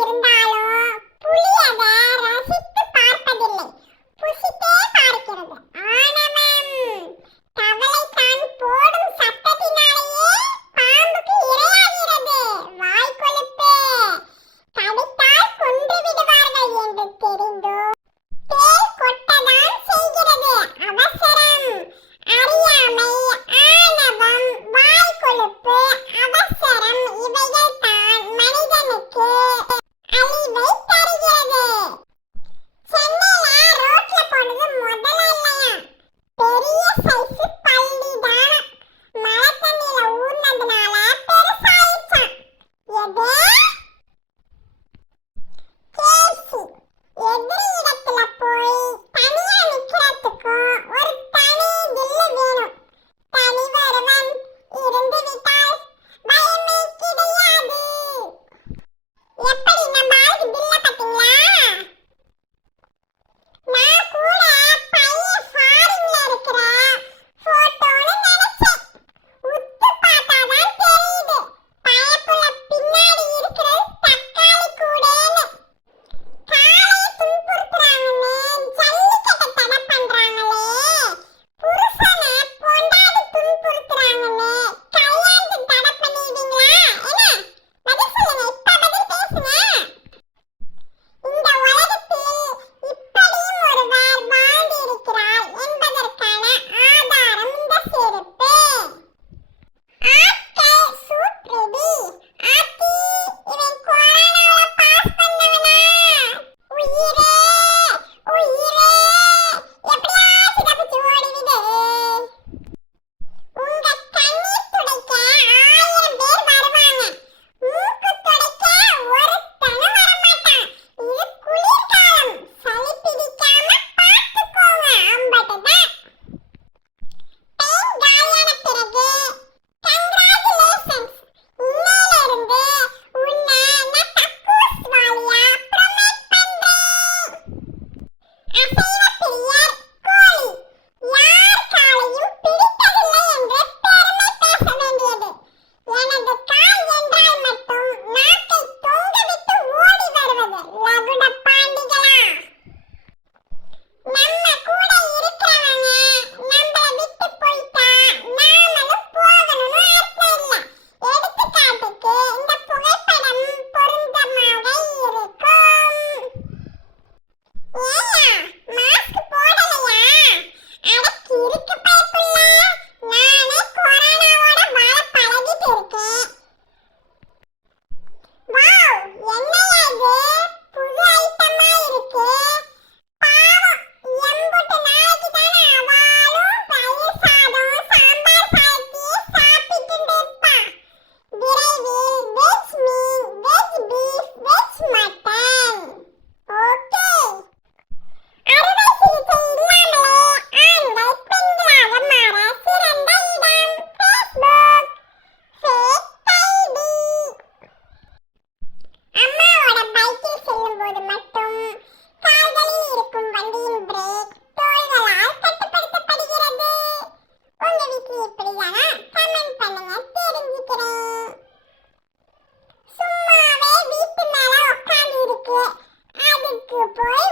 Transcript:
இருந்தாலும் புலியதை ரசித்து பார்ப்பதில்லை. புசித்தே பார்க்கிறது. அதுக்கு போய்